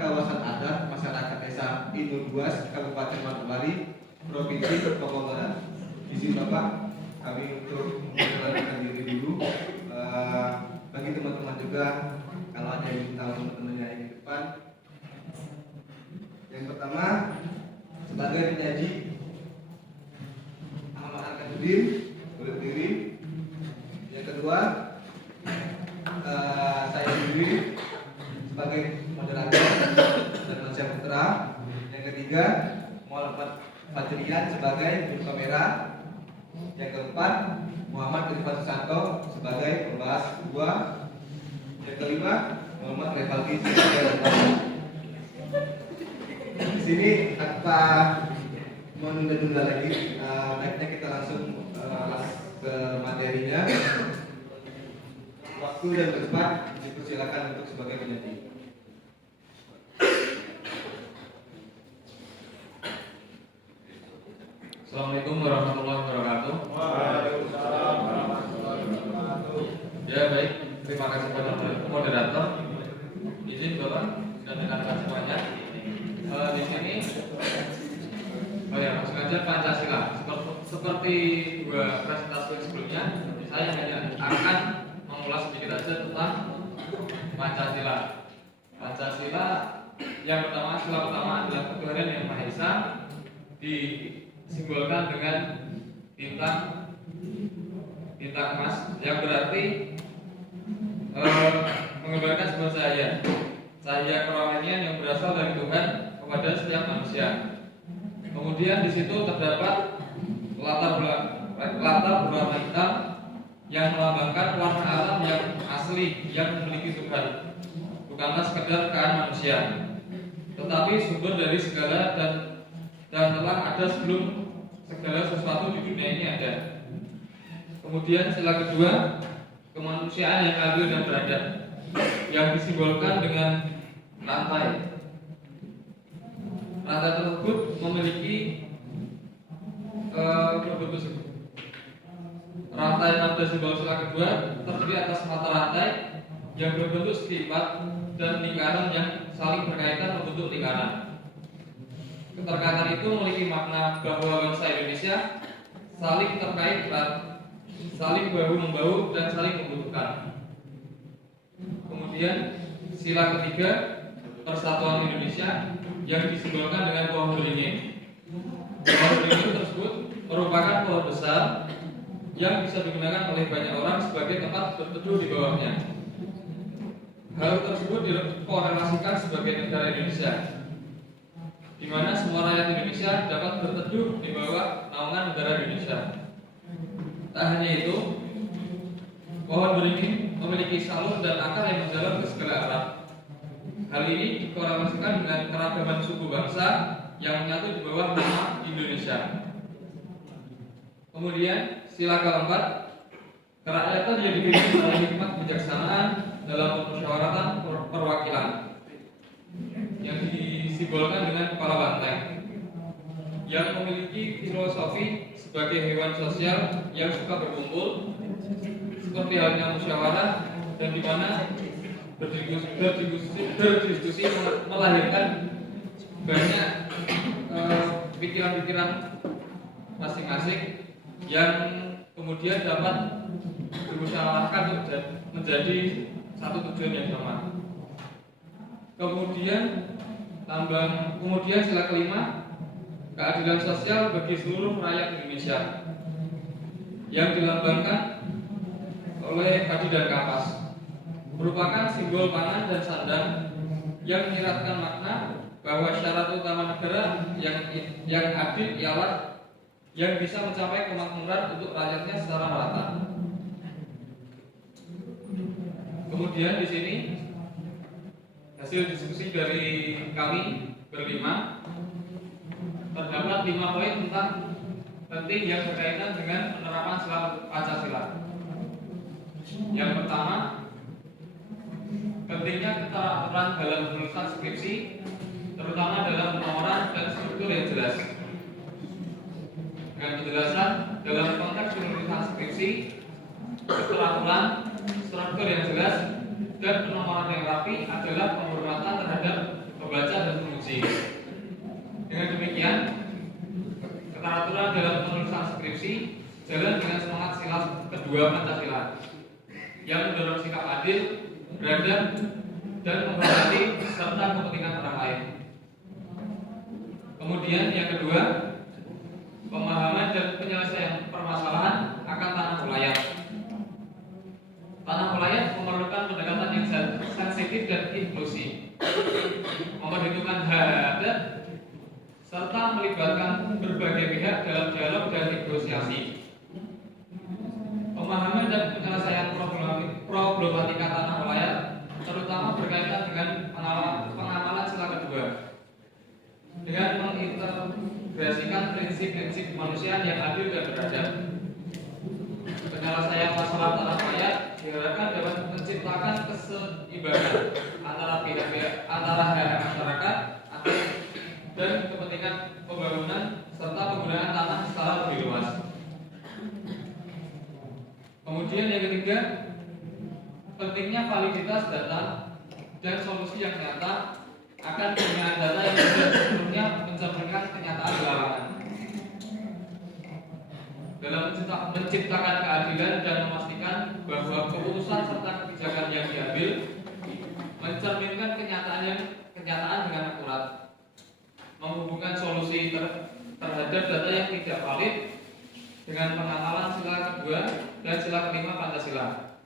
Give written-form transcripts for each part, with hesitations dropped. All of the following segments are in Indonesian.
kawasan adat masyarakat desa Inurguas, Kabupaten Manokwari, Provinsi Papua Barat. Izin Bapak, kami untuk memperkenalkan diri dulu. Bagi teman-teman juga, kalau ada yang tahu teman-temannya yang di depan. Yang pertama, sebagai penyaji Ahmad Arkadudin, kulit diri. Yang kedua, saya sendiri sebagai moderator dan manusia putra. Yang ketiga, Muhammad Fajrian sebagai juru kamera. Yang keempat, Muhammad Irfan Susanto sebagai pembahas kedua. Yang kelima, Muhammad Revaldi sebagai pembahas. Di sini tanpa menunda-nunda lagi, baiknya kita langsung ke materinya. Waktu dan tempat dipersilakan untuk sebagai penyaji. Assalamualaikum warahmatullahi wabarakatuh. Waalaikumsalam warahmatullahi wabarakatuh. Ya baik, terima kasih kepada moderator. Izin Bapak dan rekan-rekan semuanya. Di sini, langsung aja Pancasila. Seperti dua presentasi sebelumnya, saya hanya akan mengulas sedikit saja tentang Pancasila. Pancasila yang pertama, sila pertama adalah ketuhanan yang Maha Esa, disimbolkan dengan bintang emas yang berarti menggambarkan sebuah cahaya kerohanian yang berasal dari Tuhan kepada setiap manusia. Kemudian di situ terdapat latar berwarna hitam yang melambangkan warna alam yang asli yang memiliki Tuhan, bukanlah sekedar kean manusia, tetapi sumber dari segala dan telah ada sebelum segala sesuatu di dunia ini ada. Kemudian sila kedua, kemanusiaan yang adil dan beradab, yang disimbolkan dengan rantai. Rantai tersebut memiliki rantai pada simbol sila kedua terdiri atas mata rantai yang berbentuk segi empat dan lingkaran yang saling berkaitan membentuk lingkaran. Keterkaitan itu memiliki makna bahwa bangsa Indonesia saling terkait erat, saling bahu-membahu dan saling membutuhkan. Kemudian sila ketiga, persatuan Indonesia yang disimbolkan dengan pohon beringin. Pohon beringin tersebut merupakan pohon besar yang bisa digunakan oleh banyak orang sebagai tempat berteduh di bawahnya. Hal tersebut dikorelasikan sebagai negara Indonesia, di mana semua rakyat Indonesia dapat berteduh di bawah naungan negara Indonesia. Tak hanya itu, pohon beringin memiliki salur dan akar yang menjalar ke segala arah. Hal ini dikorelasikan dengan keragaman suku bangsa yang menyatu di bawah nama Indonesia. Kemudian sila keempat, kerakyatan yang dipimpin oleh hikmat kebijaksanaan dalam permusyawaratan perwakilan, yang disimbolkan dengan kepala banteng, yang memiliki filosofi sebagai hewan sosial yang suka berkumpul, seperti halnya musyawarah, dan di mana berdiskusi melahirkan banyak pikiran-pikiran masing-masing yang kemudian dapat dimusyawarahkan untuk menjadi satu tujuan yang sama. Kemudian sila kelima, keadilan sosial bagi seluruh rakyat Indonesia, yang dilambangkan oleh padi dan kapas, merupakan simbol pangan dan sandang yang menyiratkan makna bahwa syarat utama negara yang adil ialah yang bisa mencapai kemakmuran untuk rakyatnya secara merata. Kemudian di sini hasil diskusi dari kami berlima, terdapat 5 poin tentang penting yang berkaitan dengan penerapan sila Pancasila. Yang pertama, pentingnya keteraturan dalam penulisan skripsi, terutama dalam penomoran dan struktur yang jelas. Dengan penjelasan dalam konteks penulisan skripsi, keteraturan, struktur yang jelas, dan penomoran yang rapi adalah penghormatan terhadap sila kedua Pancasila yang mendorong sikap adil, beradab, dan menghormati serta kepentingan orang lain. Kemudian yang kedua, pemahaman dan penyelesaian permasalahan akan tanah ulayat. Tanah ulayat memerlukan pendekatan yang sensitif dan inklusif, memperhitungkan hak adat, serta melibatkan berbagai pihak dalam dialog dan negosiasi. Pemahaman dan penyelesaian problematika tanah ulayat terutama berkaitan dengan pengamalan sila kedua dengan mengintegrasikan prinsip-prinsip kemanusiaan yang adil dan beradab. Penyelesaian masalah tanah ulayat diharapkan dapat menciptakan keseimbangan antara hak masyarakat dan kepentingan pembangunan serta penggunaan tanah secara lebih luas. Kemudian yang ketiga, pentingnya validitas data dan solusi yang nyata akan penggunaan data yang sudah sebelumnya mencerminkan kenyataan di lapangan. Dalam menciptakan keadilan dan memastikan bahwa keputusan serta kebijakan yang diambil mencerminkan kenyataan dengan akurat, menghubungkan solusi terhadap data yang tidak valid dengan pengamalan sila kedua dan sila kelima Pancasila,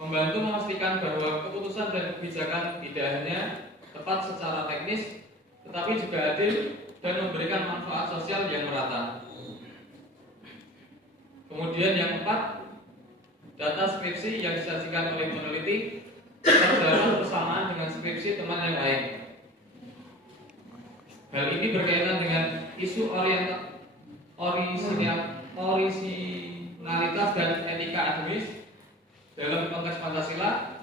membantu memastikan bahwa keputusan dan kebijakan tidak hanya tepat secara teknis, tetapi juga adil dan memberikan manfaat sosial yang merata. Kemudian yang keempat, data skripsi yang disajikan oleh peneliti terdapat persamaan dengan skripsi teman yang lain. Hal ini berkaitan dengan isu orisinalitas dan etika akademis dalam konteks Pancasila.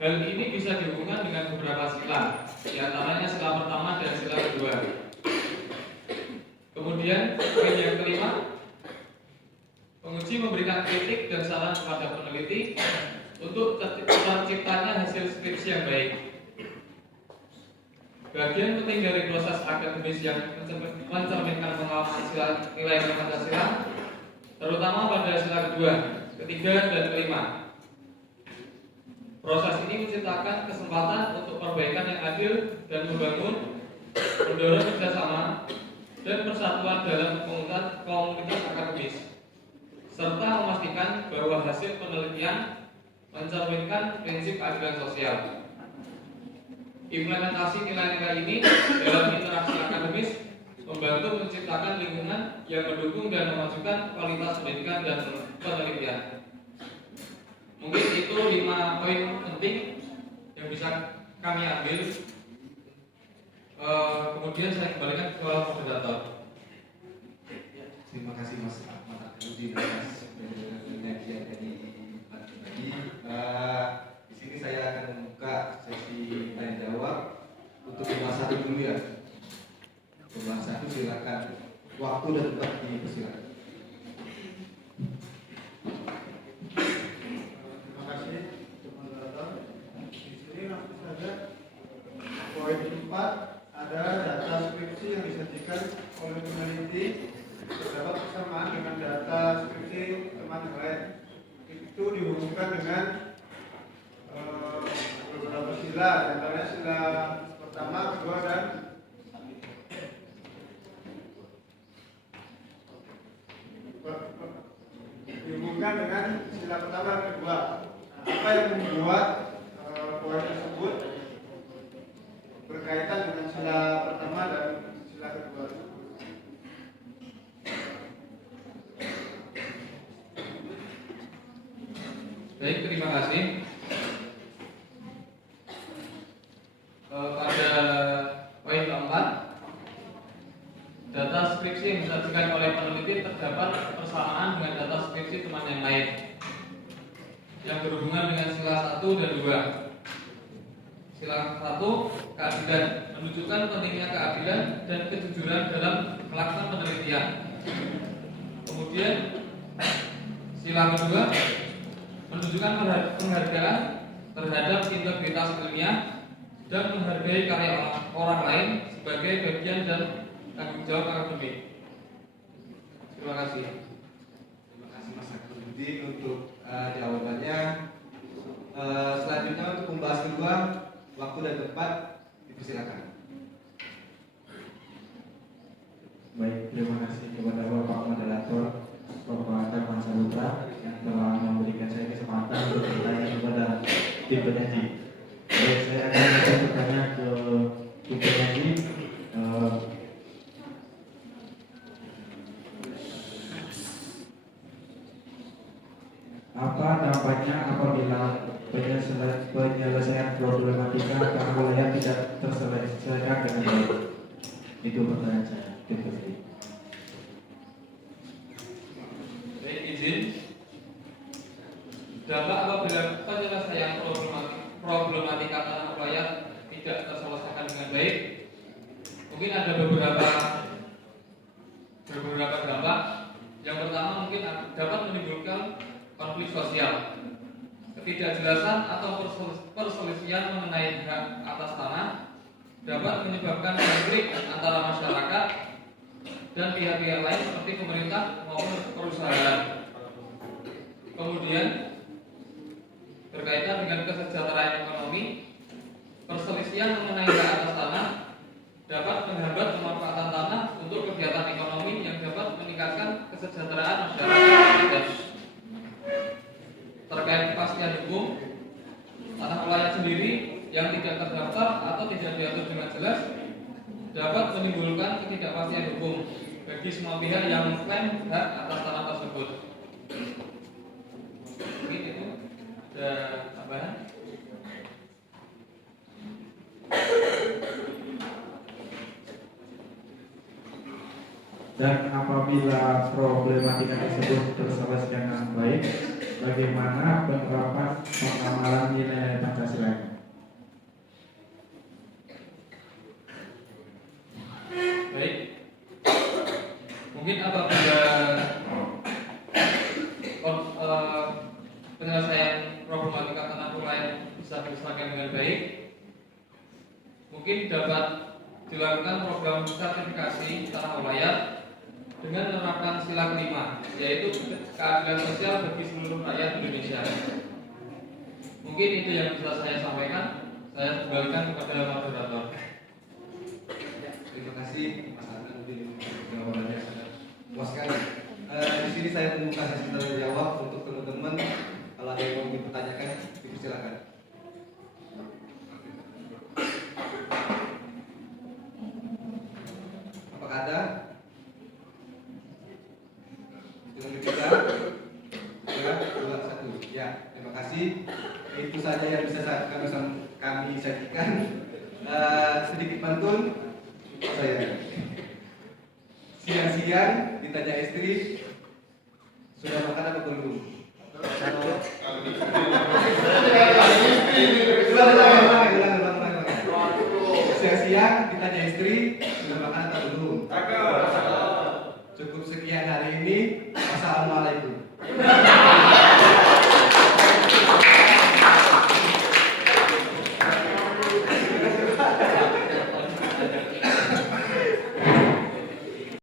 Hal ini bisa dihubungkan dengan beberapa sila, diantaranya sila pertama dan sila kedua. Kemudian poin yang kelima, penguji memberikan kritik dan saran kepada peneliti untuk terciptanya hasil skripsi yang baik. Bagian penting dari proses akademis yang mencerminkan pengalaman nilai Pancasila, terutama pada sila kedua, ketiga, dan kelima. Proses ini menciptakan kesempatan untuk perbaikan yang adil dan membangun, mendorong kerjasama dan persatuan dalam komunitas akademis, serta memastikan bahwa hasil penelitian mencerminkan prinsip keadilan sosial. Implementasi nilai-nilai ini dalam interaksi akademis membantu menciptakan lingkungan yang mendukung dan memajukan kualitas pendidikan dan penelitian. Mungkin itu 5 poin penting yang bisa kami ambil. Kemudian saya kembalikan ke moderator. Terima kasih Mas Ahmad Al-Hudi atas penyajian dari pagi. Di sini saya akan membuka sesi tanya jawab untuk kelas 1 dulu ya. Kelas 1 silakan. Waktu dan tempat dipersilakan. Terima kasih moderator. Di sini langsung saja poin 4 ada data skripsi yang disajikan oleh peneliti. Terdapat persamaan dengan data skripsi teman yang lain. Itu dihubungkan dengan beberapa sila, antaranya sila pertama, kedua, dan dihubungkan dengan sila pertama dan kedua. Apa yang membuat poin tersebut berkaitan dengan sila pertama dan sila kedua? Baik, terima kasih. Pada poin keempat, data skripsi yang disajikan oleh peneliti terdapat persamaan dengan data skripsi teman yang lain yang berhubungan dengan sila 1 dan 2. Sila 1, keadilan, menunjukkan pentingnya keadilan dan kejujuran dalam melakukan penelitian. Kemudian sila kedua, menunjukkan penghargaan terhadap integritas ilmiah dan menghargai karya orang lain sebagai bagian dan tanggung jawab akademik. Terima kasih. Terima kasih Mas Agus. Udin untuk jawabannya. Selanjutnya untuk pembahasan kedua, waktu dan tempat dipersilakan. Baik, terima kasih kepada Bapak Moderator Bapak Darman Saputra yang telah memberikan saya kesempatan untuk bertanya kepada tim penyaji. Baik, saya akan bertanya ke tim penyaji. Apa dampaknya apabila penyelesaian problematika karena wilayah tidak terselesaikan dengan baik? Itu pertanyaan saya. Terima kasih. Baik, izin. Dampak apabila penyelesaian problematika tanah wilayah tidak terselesaikan dengan baik, mungkin ada beberapa dampak. Yang pertama mungkin dapat menimbulkan konflik sosial, ketidakjelasan atau perselisihan mengenai hak atas tanah dapat menyebabkan konflik antara masyarakat dan pihak-pihak lain seperti pemerintah maupun perusahaan. Kemudian berkaitan dengan kesejahteraan ekonomi, perselisihan mengenai hak atas tanah dapat menghambat pemanfaatan tanah untuk kegiatan ekonomi yang dapat meningkatkan kesejahteraan masyarakat. Terkait kepastian hukum, tanah wilayah sendiri yang tidak terdaftar atau tidak diatur dengan jelas dapat menimbulkan ketidakpastian hukum bagi semua pihak yang mengklaim hak atas tanah tersebut. Mungkin itu ada tambahan. Dan apabila problematika tersebut terselesaikan dengan baik, bagaimana penerapan pengamalan nilai Pancasila? Baik, mungkin apabila penyelesaian problematika tanah wilayah bisa diselesaikan dengan baik, mungkin dapat dilakukan program sertifikasi tanah wilayah dengan menerapkan sila kelima, yaitu keadilan sosial bagi seluruh rakyat Indonesia. Mungkin itu yang bisa saya sampaikan. Saya kembalikan kepada moderator. Terima kasih Mas Adnan Udin, jawabannya sangat puas sekali. Di sini saya membuka sesi tanya jawab untuk teman-teman. Kalau ada yang mau dipertanyakan, dipersilakan. Apakah ada? Dengan ketiga, 3, 2, 1. Ya, terima kasih. Itu saja yang bisa kami sajikan. Sedikit pantun saya. Siang-siang ditanya istri, sudah makan apa belum? Ulang. Siang-siang ditanya istri,